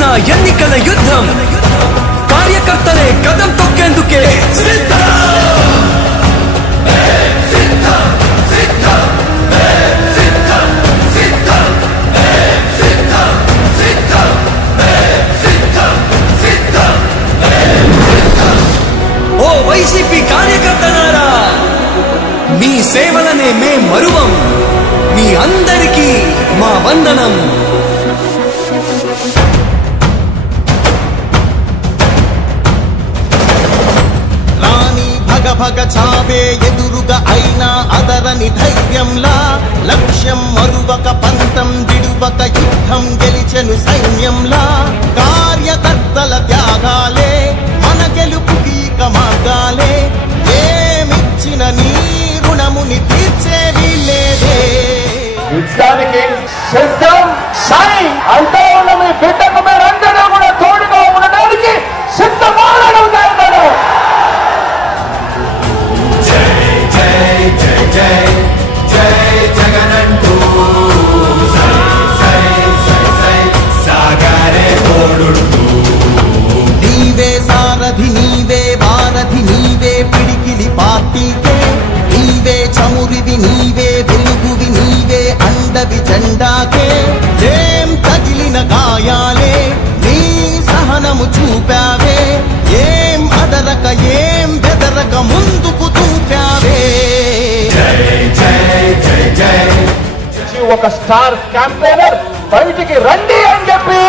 వచ్చిన ఎన్నికల యుద్ధం కార్యకర్తలే కదం తొక్కేందుకే ఓ వైసీపీ కార్యకర్తలారా, మీ సేవలనే మే మరువం. మీ అందరికీ మా వందనం. రాణి భగ భగ చావే ఎదురుగా అయినా అదరని ధైర్యంలా, లక్ష్యం మరువక పంతం విడువక యుద్ధం గెలిచెను సైన్యంలా. కార్యకర్తల త్యాగాలే మన గెలుపుకి మార్గాలే, ఏమిచ్చిన నీ రుణముని తీర్చేది లేదే. యుద్ధానికి సిద్ధం సై అంతా ఉన్న మీ బిడ్డకు మీరందరూ కూడా తోడుగా ఉండడానికి సిద్ధమాడడం జరుగుతాడు. జై జై జై జై జై జగనంటూ సై సై సై సై సాగరే తోడుంటూ. నీవే సారథి నీవే వారధి నీవే పిడికిలి పార్టీకే, నీవే చమురివి నీవే వెలుగువి నీవే అండవి జెండాకే. ఏం తగిలిన గాయాలే నీ సహనము చూపావే, ఏం అదరక ఏం బెదరక ముందుకు చూపావే. జై జై జై జై ఒక స్టార్ క్యాంపెయినర్ బయటికి రండి అని చెప్పి